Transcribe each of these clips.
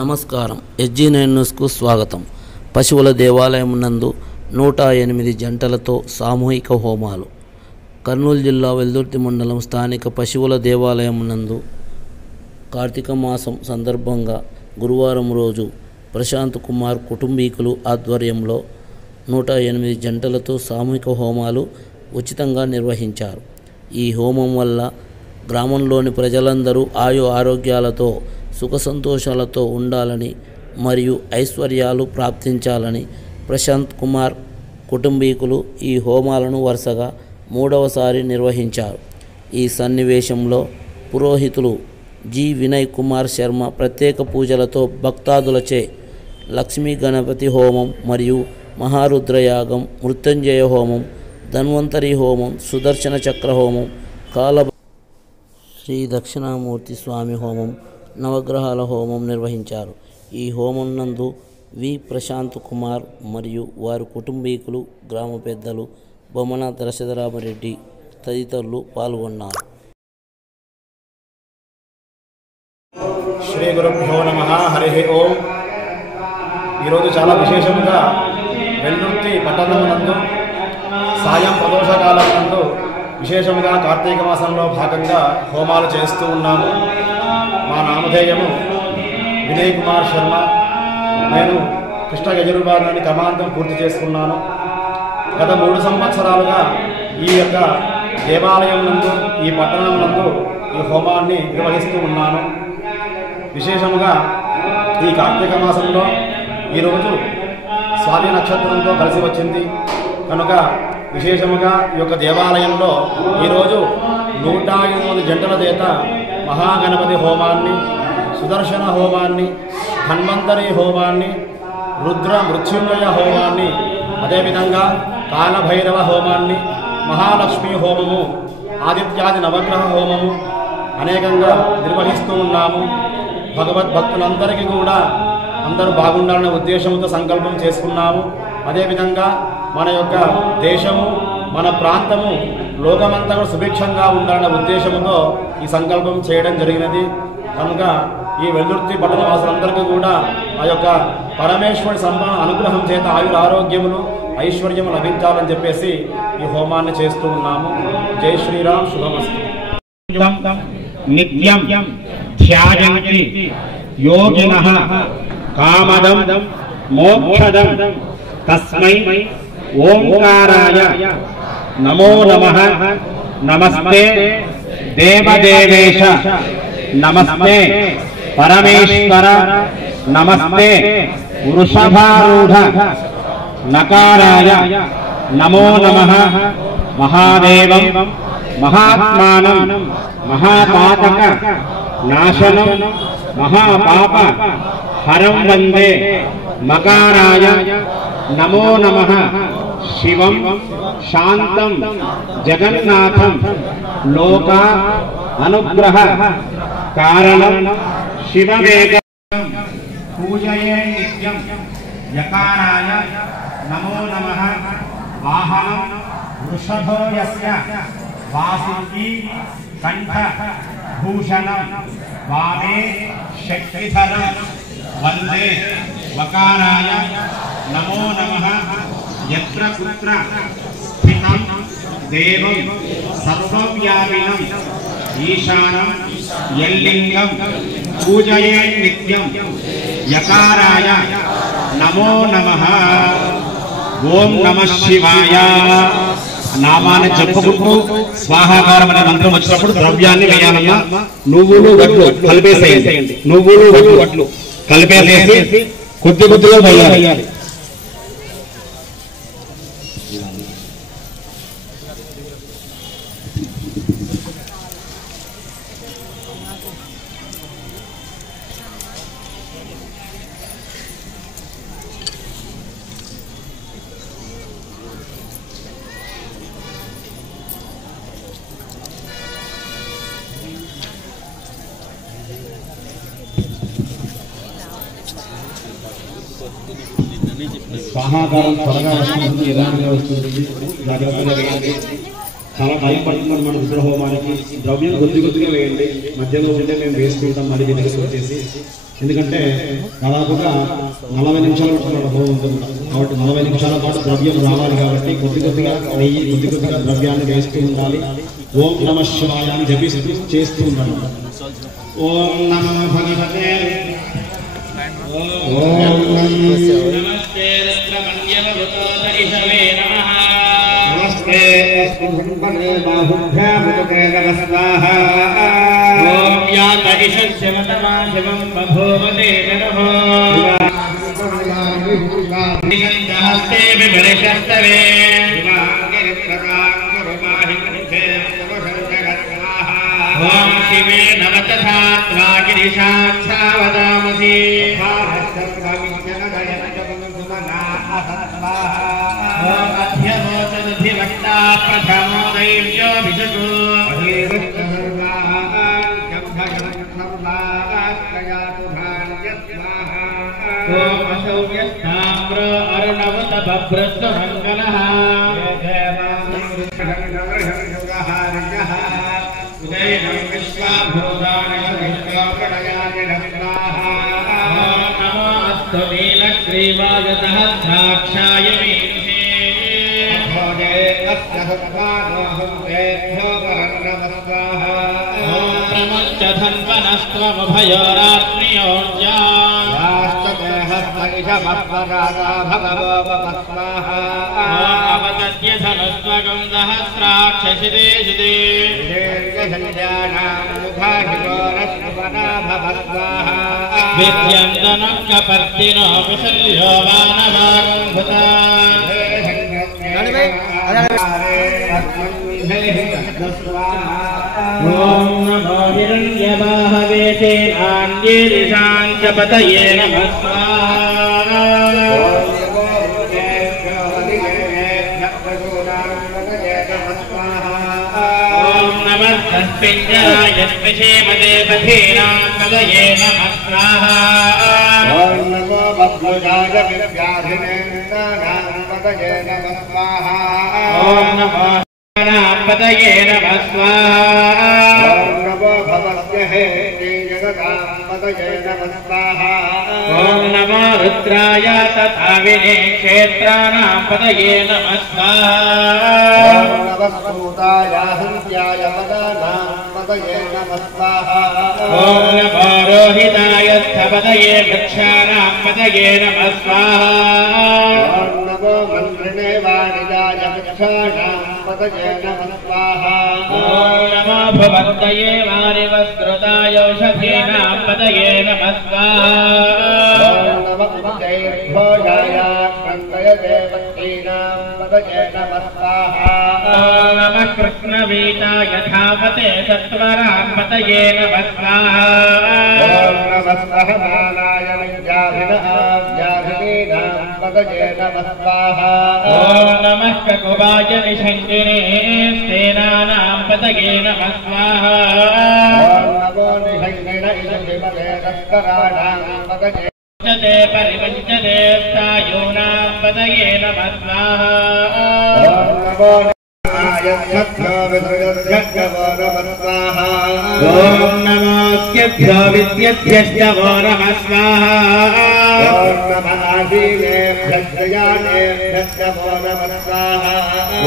నమస్కారం. SG9 న్యూస్కు స్వాగతం. పశువుల దేవాలయం నందు 108 జంటలతో సామూహిక హోమాలు. కర్నూలు జిల్లా వెల్దుర్తి మండలం స్థానిక పశువుల దేవాలయం నందు కార్తీక మాసం సందర్భంగా గురువారం రోజు ప్రశాంత్ కుమార్ కుటుంబీకులు ఆధ్వర్యంలో 108 జంటలతో సామూహిక హోమాలు ఉచితంగా నిర్వహించారు. ఈ హోమం వల్ల గ్రామంలోని ప్రజలందరూ ఆరోగ్యాలతో సుఖ సంతోషాలతో ఉండాలని మరియు ఐశ్వర్యాలు ప్రాప్తించాలని ప్రశాంత్ కుమార్ కుటుంబీకులు ఈ హోమాలను వరుసగా 3వసారి నిర్వహించారు. ఈ సన్నివేశంలో పురోహితులు జి. వినయ్ కుమార్ శర్మ ప్రత్యేక పూజలతో భక్తాదులచే లక్ష్మీ గణపతి హోమం మరియు మహారుద్రయాగం, మృత్యుంజయ హోమం, ధన్వంతరి హోమం, సుదర్శన చక్ర హోమం, శ్రీ దక్షిణామూర్తి స్వామి హోమం, నవగ్రహాల హోమం నిర్వహించారు. ఈ హోమం నందు వి. ప్రశాంత్ కుమార్ మరియు వారి కుటుంబీకులు, గ్రామ పెద్దలు బొమ్మన దశరథరామరెడ్డి తదితరులు పాల్గొన్నారు. శ్రీ గురుభ్యో నమః. హరి ఓం. ఈరోజు చాలా విశేషంగా వెల్దుర్తి పట్టణమునందు సాయం ప్రదోషకాలం నందు విశేషంగా కార్తీక మాసంలో భాగంగా హోమాలు చేస్తూ ఉన్నాము. మా నామధేయము వినయ్ కుమార్ శర్మ. నేను కృష్ణ యజుర్వేదాన్ని క్రమాంతం పూర్తి చేసుకున్నాను. గత 3 సంవత్సరాలుగా ఈ యొక్క దేవాలయం నందు, ఈ పట్టణం నందు ఈ హోమాన్ని నిర్వహిస్తూ ఉన్నాను. విశేషముగా ఈ కార్తీక మాసంలో ఈరోజు స్వాతి నక్షత్రంతో కలిసి వచ్చింది కనుక విశేషముగా ఈ యొక్క దేవాలయంలో ఈరోజు 108 జంటల చేత మహాగణపతి హోమాన్ని, సుదర్శన హోమాన్ని, ధన్వంతరి హోమాన్ని, రుద్ర మృత్యుంజయ హోమాన్ని, అదేవిధంగా కాలభైరవ హోమాన్ని, మహాలక్ష్మి హోమము, ఆదిత్యాది నవగ్రహ హోమము అనేకంగా నిర్వహిస్తూ ఉన్నాము. భగవద్భక్తులందరికీ కూడా అందరూ బాగుండాలనే ఉద్దేశంతో సంకల్పం చేసుకున్నాము. అదేవిధంగా మన యొక్క దేశము, మన ప్రాంతము, లోకమంతా కూడా సుభిక్షంగా ఉండాలనే ఉద్దేశంతో ఈ సంకల్పం చేయడం జరిగినది. కనుక ఈ వెల్దుర్తి పట్టణవాసులందరికీ కూడా ఆ యొక్క పరమేశ్వరుడి అనుగ్రహం చేత ఆరోగ్యములు, ఐశ్వర్యము లభించాలని చెప్పేసి ఈ హోమాన్ని చేస్తూ ఉన్నాము. జై శ్రీరామ్. శుభమస్తు. నిత్యం ధ్యాయంతి యోగినః కామదం మోక్షదం తస్మై ఓంకారాయ నమో నమః. నమస్తే దేవదేవేశ, నమస్తే పరమేశ్వర, నమస్తే వృషభారూఢ నకారాయ నమో నమః. మహాదేవం మహాత్మానం మహాపాతక నాశనం మహాపాప హరం వందే మకారాయ నమో నమః. శివం శాంతం జగన్నాథం లోక అనుగ్రహ కారణం శివమేక పూజయే నిత్యం యకారాయ నమో నమః. వాహనం వృషభో యస్య వాసుకి కంఠ భూషణం వామే శక్తిధరం వందే వకారాయ నమో నమః. యత్ర కుత్ర స్థితం దేవం సర్వవ్యాపినం ఈశానం యల్లింగం పూజయే నిత్యం యకారాయ నమో నమః. ఓం నమః శివాయ. నామాన్ని చెప్పుకుంటూ స్వాహాకారం అనే మంత్రం వచ్చినప్పుడు ద్రవ్యాన్ని వేయాలన్నా నువ్వులు వడ్లు కలిపేసేయండి. నువ్వులు వడ్లు కలిపేసేసి కొద్ది కొద్దిగా వేయాలి. స్వాహాకారం త్వరగా వస్తుంది, ఎలాంటిగా వస్తుంది, జాగ్రత్తగా వేయండి. చాలా టైం పడుతుంది అన్నమాట రుద్రహోమానికి. ద్రవ్యం కొద్దిగా వేయండి, మధ్యలో ఉంటే మేము వేసుకుంటాం మరి దగ్గరికి వచ్చేసి. ఎందుకంటే దాదాపుగా 40 నిమిషాలు పడుతున్న హోమం ఉంటుంది కాబట్టి 40 నిమిషాల పాటు ద్రవ్యం రావాలి కాబట్టి కొద్దిగా నెయ్యి కొద్దిగా ద్రవ్యాన్ని వేస్తూ ఉండాలి. ఓం నమ శివాయ అని జపిస్తూ చేస్తూ ఉండాలి. ఓం నమో భగవతే ఓం నమస్తే రుద్రమన్యవృతోదరిషవే నమః నమస్తే అస్మభ్యే బాహుభ్యాముఖే నమః ఓం యాతరిషస్య మతమా శివం బభూవతే నమః నిగంధహస్తే విభరిషస్తవే ఓం శివే నమతథా త్వాగిరిశాక్షా వదామసి ఓం అధ్యమోచదధివక్తా ప్రథమో దైవ్యో విశతు ఓం అశౌర్యస్తామ్ర అరుణవత బభ్రస్సు మంగళః ఉదయనం విశ్వాభూతాని నమో అస్తు నీలగ్రీవాయ సహస్రాక్షాయ మీనుషే ఓం ప్రమచ్చధన్వనస్త్వమభయోరాత్మ్యోజ్యా అవగత్య ధనుస్త్వగం సహస్రాక్షసిదే శిదే విద్యందనం కపర్దినో విశల్యో వానవాగంభుతా ఓం నమో హిరణ్యబాహవే తేనాన్యేషాం చ పతయే నమః స్వాహా ఓం నమః తస్మిన్జాయ విషేమదే పథేనాం పతయే నమః స్వాహా ఓం నమో బభ్రుజాయ విద్యాధినేంద్రాణాం పతయే నమః స్వాహా ఓం నమో పతయే నమః స్వాహా ఓం నమో భవస్యహే జగదాం పతయే నమః స్వాహా ఓం నమో రుద్రాయ తథా వినే క్షేత్రాణాం పతయే నమః స్వాహా ఓం నమః భూతాయ హంత్యాయ పదానాం పతయే నమః స్వాహా ఓం నమో రోహితాయ స్థపతయే వృక్షాణాం పతయే నమః స్వాహా ఓం నమో మంత్రిణే వాణిజాయ వృక్షాణాం పతయే నమః స్వాహా ఓం నమో భవంతయే వారివస్కృతాయౌషధీనాం పతయే నమః స్వాహా ఓం నమః జైర్భోజాయ కందయతే వత్తీనాం పతయే నమః స్వాహా ఓం నమః కృష్ణవీతాయ ధావతే సత్వరాం పతయే నమః స్వాహా ఓం నమః సహమానాయ విద్యాభినః పతయే నమః స్వాహా ఓం నమః కకువాయ నిషంగినే సేనానాం పతయే నమః స్వాహా ఓం నమో నిషంగిణ ఇదమిమదే తస్కరాణాం పతయే పరివంచతే సాయూనాం పతయే నమః స్వాహా ఓం నమో ఓం నమోస్యభ్యో విద్యభ్యశ్చవో నమః స్వాహా ఓం నమః ఆసీనేభ్యశ్చయానేభ్యశ్చవో నమః స్వాహా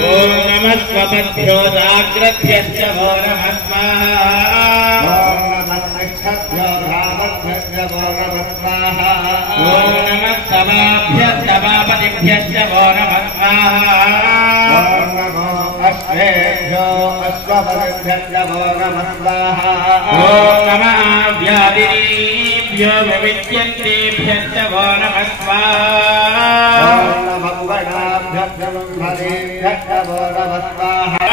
ఓం నమః స్వపద్భ్యో జాగ్రద్భ్యశ్చవో నమః స్వాహా ఓం నమః నక్షత్రభ్యో భామభ్యశ్చవో నమః స్వాహా ఓం నమః సమాభ్యశ్చవాపతిభ్యశ్చవో నమః స్వాహా ఓం నమో అశ్వేభ్యో అశ్వపతిభ్యశ్చవో నమః స్వాహా ఓం నమః వ్యాధిభ్యో వివిద్యంతేభ్యశ్చవో నమః స్వాహా ఓం నమః వడాభ్యశ్చవో నమః స్వాహా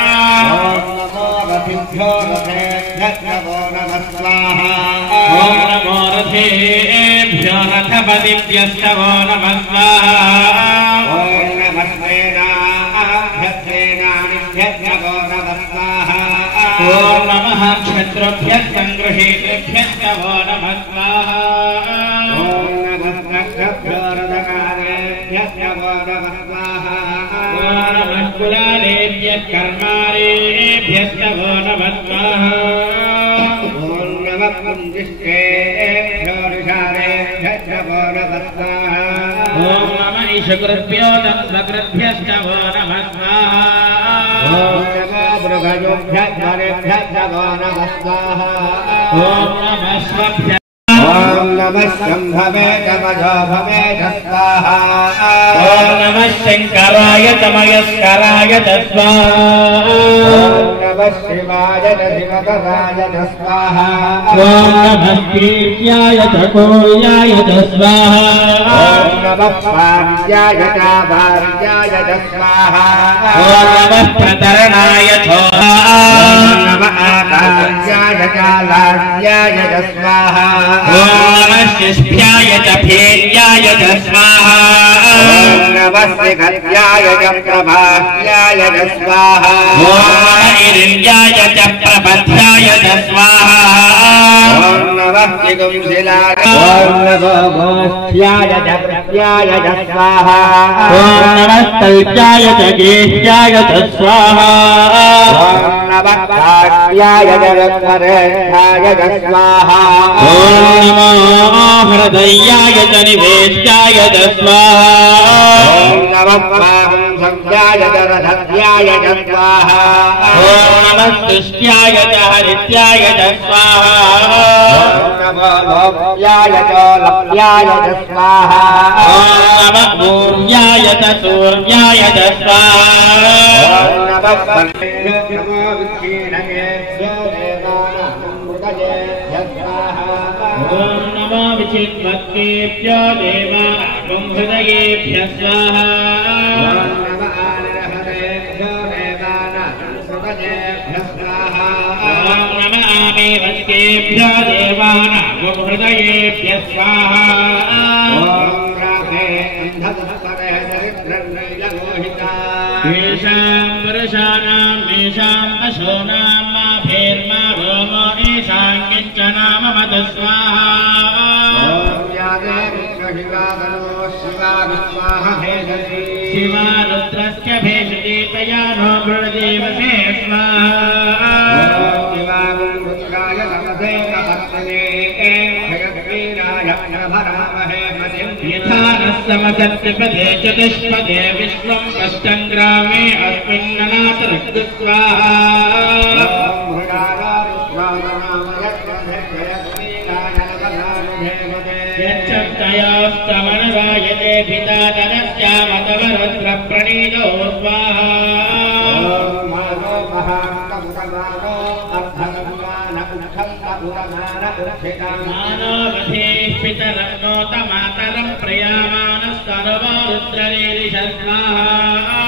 ఓం నమో రథిభ్యో రథేభ్యశ్చవో నమః స్వాహా ఓం నమో రథేభ్యో రథపతిభ్యశ్చవో నమః స్వాహా ఓం నమః సేనాభ్యశ్చవో నమః స్వాహా ఓం నమః క్షత్రభ్యః సంగృహీతేభ్యశ్చవో నమః స్వాహా ఓం నమః నక్షత్రభ్యో రథకారేభ్యశ్చవో నమః స్వాహా ఓం నమః కులాలేభ్యః కర్మారేభ్యశ్చవో पुण्येभ्यस्तवो नमः स्वाहा ॐ नमः पुण्येभ्येभ्यो ऋषारेभ्यस्तवो नमः स्वाहा ॐ नमः ईशकृभ्यो तत्स्वकृभ्यस्तवो नमः स्वाहा ॐ नमः मृगयोभ्यस्तवो नमः स्वाहा ॐ नमः स्वभ्य ॐ नमः शम्भवे तमजो भवे स्वाहा ॐ नमः शङ्कराय तमयस्कराय स्वाहा ॐ नमः शिवाय शिवकराय स्वाहा ॐ नमः कीर्त्याय कोल्याय स्वाहा ॐ नमः पार्याय भार्याय स्वाहा ॐ नमः प्रतरणाय स्वाहा ॐ नमः आकार्याय कालार्याय स्वाहा ॐ नमः शिष्याय च भेर्याय च स्वाहा ॐ नमः गत्याय च प्रभास्याय च स्वाहा ॐ नमः इन्द्राय च प्रपथ्याय च स्वाहा ॐ नमः चिगुंशिलाय ॐ नमः गोष्ठ्याय च प्रत्याय च स्वाहा ॐ नमः तल्चाय च गेह्याय च स्वाहा ॐ नमः काट्याय च रत्नरेखाय च स्वाहा ॐ नमो हृदयाय च निवेशाय च स्वाहा ॐ नमः पाहंसव्याय च रथत्याय च स्वाहा ॐ नमः तुष्ट्याय च हरित्याय च स्वाहा ॐ नमो लोप्याय च लप्याय च स्वाहा ॐ नमः पूर्याय च सूर्याय च स्वाहा ॐ नमः नमो विक्षीणकेभ्यो देवानामृतयेभ्यः स्वाहा ॐ नमो विचिद्भक्तेभ्यो देवानां हृदयेभ्यः स्वाहा ॐ नमः आनिर्हरेभ्यो देवानां हृदयेभ्यः स्वाहा ॐ नमः आमेवस्केभ्यो देवानां हृदयेभ्यः स्वाहा ॐ राधे अन्धतपरे दरिद्रन्नैलोहिता येषां पुरुषाणां मेषाम् अशोनां मा भेर्मा रोमो येषां किञ्चनाम मद स्वाहा शिवा रुद्रस्य भेषति तया नो मृणदेवसे स्वाहा शिवाय नमसे नमस्ते जगद्वीराय प्रभरामहे मतिं यथा नः समसत्यपदे चतुष्पदे विश्वं कष्टङ्ग्रामे अस्मिन्ननाथरक्तु स्वाहा यच्चयोस्तमनवायते पिता तदस्यामतवरुद्रप्रणीतो स्वाहा मानवधेः पितरन्नोतमातरं प्रयामानस्तर्वो रुद्ररीरिष स्वाहा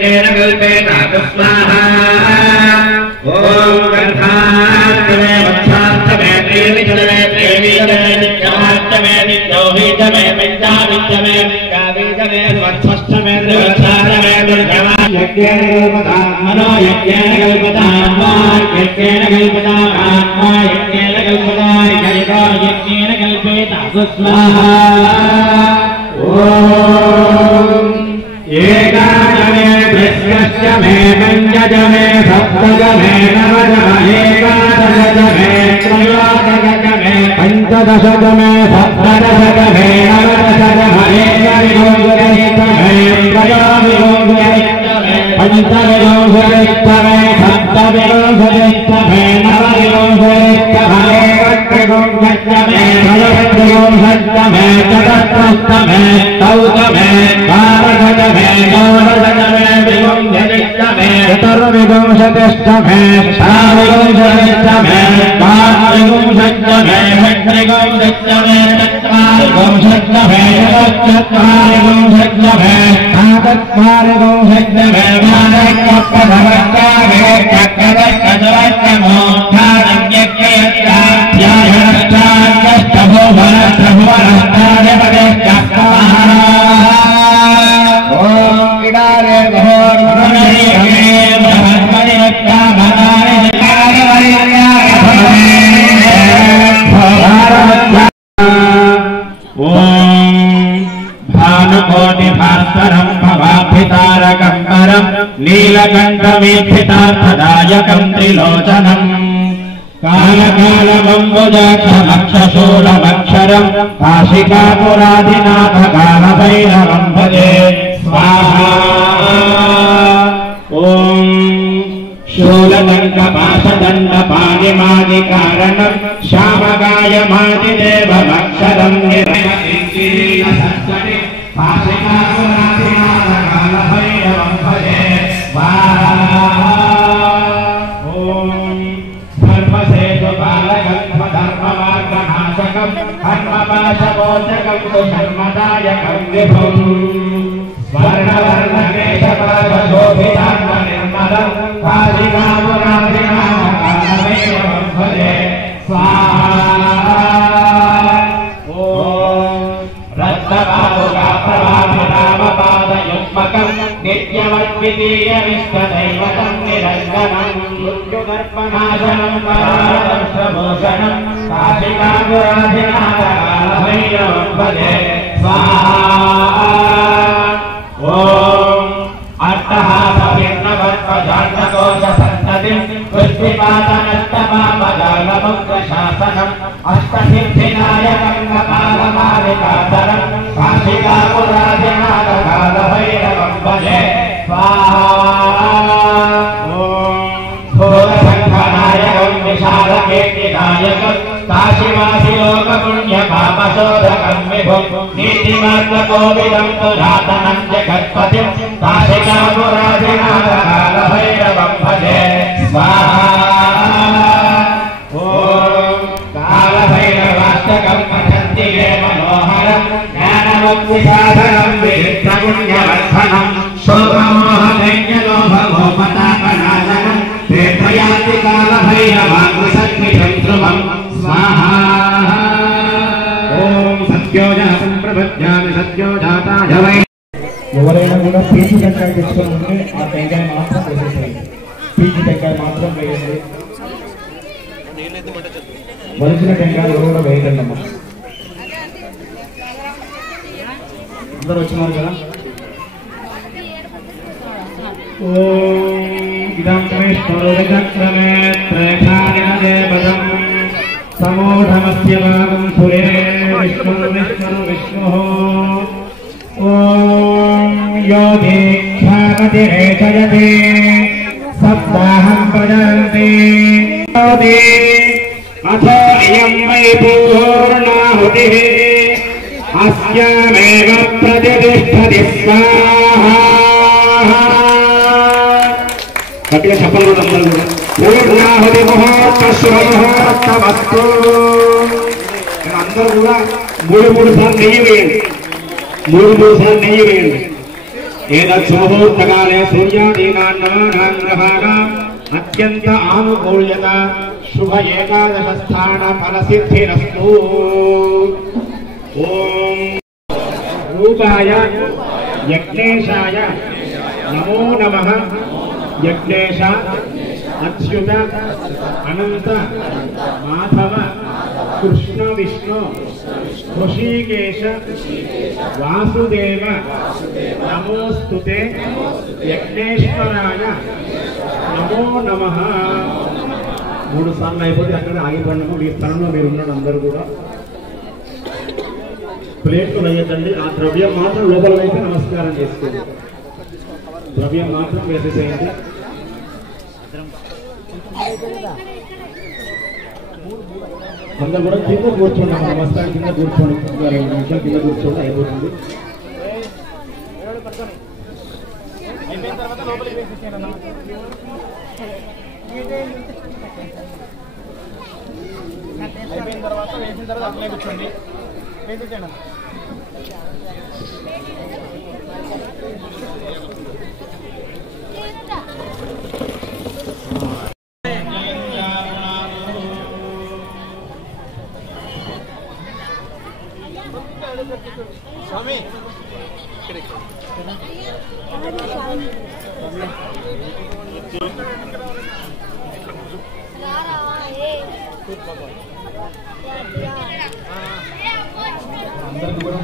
यज्ञेन कल्पता स्वाहा ओम एकादमे दृश्यश्च मे पञ्चज मे सप्तज मे नवज मे एकादशज मे त्रयोदशज मे पञ्चदशज मे सप्तदशज मे नवदशज मे एकविंशतिश्च मे त्रयोविंशतिश्च मे पञ्चविंशतिश्च मे सप्तविंशतिश्च मे नवविंशतिश्च मे एकत्रिंशतिश्च मे त्रयस्त्रिंशतिश्च मे चतुस्रश्च मे चौद मे बारशज मे चौदशज मे विंशतिश्च मे चतुर्विंशतिश्च मे षड्विंशतिश्च मे पांचविंशतिश्च मे षट्त्रिंशतिश्च मे चत्वारिंशतिश्च मे चतुश्चत्वारिंशतिश्च मे सातत्वारिंशतिश्च मे मानकप्रथमश्च मे चक्रदशकजवश्च मोक्षानव्यक्ययत्राध्यायश्चान्यश्च भुवनश्च ओम इडारे भानुकोटिभास्करं भवाभ्यतारकं परं नीलकण्ठमीक्षितार्थदायकं त्रिलोचनं कालकालमम्बुजाक्षमक्षशूलमक्षरं काशिकापुराधिनाथकालभैरवं भजे स्वाहा ॐ शूलदण्डपाशदण्डपाणिमादिकारणं श्यामकायमादिदेवमक्षरं निरयिन्दिरीयसत्सरि काशिकापुराधिनाथकालभैरवं भजे स्वाहा धर्मसेतुपालकं धर्मपाशमोचकं सुशर्मदायकं विभुं स्वर्णवर्णकेशपाशोभिताङ्गनिर्मलं काशिकापुराधिनाथकालभैरवं भजे स्वाहा ॐ रत्नबाहुकाप्रभाभिरामपादयुग्मकं नित्यमद्वितीयमिष्टदैवतं निरञ्जनं मृत्युदर्पनाशनं परामर्शभूषणं काशिकापुराधिनाथकालभैरवं भजे स्वाहा ॐ अट्टहासभिर्नवत्वजाण्डकोशसन्ततिं पुष्टिपातनष्टपापजालमुग्धशासनम् अष्टसिद्धिनायकं कपालमालिकाधरं काशिकापुराधिनाथकालभैरवं भजे स्वाहा ॐ भूतसङ्घनायकं विशालकीर्तिदायकं काशीवासिलोकपुण्यपापशोधकं विभुं नीतिमार्गकोविदं पुरातनं जगत्पतिं काशिकापुराधिनाथकालभैरवं भजे स्वाहा ॐ कालभैरवाष्टकं पठन्ति ये मनोहरं ज्ञानमुक्तिसाधनं विचित्रपुण्यवर्धनं शोकमोहदैन्यलोभमोपतापनाशनं प्रेतयाति कालभैरवाग्निसन्निधं ध्रुवं स्वाहा ॐ सत्योजातं प्रपद्यामि सत्योजाताय वै ఎవరైనా కూడా పీచు టెంకాయ తెచ్చుకొని ఉంటే ఆ టెంకాయ మాత్రం వేసేసేయండి. పీచు టెంకాయ మాత్రం వేయండి. వలసిన టెంకాయ ఎవరు కూడా వేయకండి అమ్మా. అందరూ వచ్చినారు కదా. ఓం ఇదం విష్ణురుదిక్రమే త్రైధానిదేవతం సమూఢమస్య భాగం సురే విష్ణు ఓం यो दीक्षामतिरेचयते सप्ताहं प्रजन्ते अथो इयं वै पूर्णाहुतिः अस्यामेव प्रतिष्ठति स्वाहा గట్టిగా చెప్పాలి పూర్ణాహుతి ముహూర్తమస్తు అందరూ కూడా మూడు సార్లు నెయ్యి వేయండి. మూడు సార్లు నెయ్యి వేయండి. ఏదశుభముహూర్తకాలే సూర్యాదీనాన్నవానాగ్రహాగా అత్యంత ఆనుకూల్యత శుభ ఏకాదశ స్థాన ఫలసిద్ధిరస్తు. ఓం రూపాయ యజ్ఞేశాయ నమో నమః. యజ్ఞేశ అచ్యుత అనంత మాధవ కృష్ణ విష్ణు ఋషికేశ వాసుదేవ నమోస్తుతే యజ్ఞేశ్వరాయ నమో నమః. 3 సార్లు అయిపోతే అక్కడ ఆగిపోయినాము. మీ స్థలంలో మీరు ఉన్నాడు అందరూ కూడా. ప్లేట్లు వేయద్దండి. ఆ ద్రవ్యం మాత్రం లోపల వేసి నమస్కారం చేసుకోండి. ద్రవ్యం మాత్రం వేసేసేయండి. అందరూ కూడా కింద కూర్చోండి. నమస్కారం కింద కూర్చోండి. 2 నిమిషాలు కింద కూర్చోండి, అయిపోతుంది. అయిపోయిన తర్వాత లోపలికి వేసేసేయండి. అయిపోయిన తర్వాత వేసిన తర్వాత అట్లే కూర్చోండి, వేసేసేయండి. స్వామి అందరికీ కూడా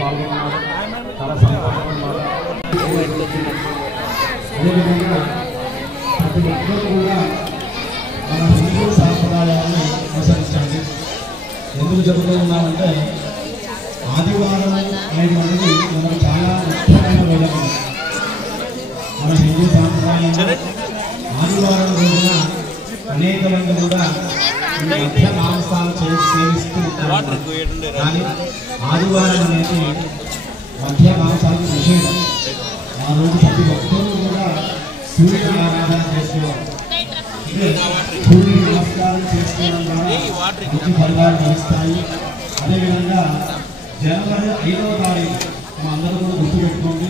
పాల్గొన్నారు. చాలా సంతోషం అన్నమాట. అదేవిధంగా ప్రతి ఒక్కరు కూడా మన హిందూ సాంప్రదాయాన్ని అనుసరించండి. ఎందుకు చెబుతూ ఉన్నామంటే ఆదివారం అనేటువంటిది మనకు చాలా ముఖ్యమైన రోజు. మన హిందూ సాంప్రదాయంలో ఆదివారం రోజున అనేక మంది కూడా మధ్య మాంసాలు సేవిస్తూ ఉంటారు. కానీ ఆదివారం అనేది మధ్య మాంసాలకు నిషేధం. ఆ రోజు ప్రతి ఒక్కరూ కూడా సూర్యుని ఆరాధన చేసుకోవాలి. సూర్యుని నమస్కారం చేసుకోవడం ద్వారా మంచి ఫలితాలు లభిస్తాయి. అదేవిధంగా జనవరి 5వ తారీఖు అందరూ కూడా గుర్తుపెట్టుకోండి.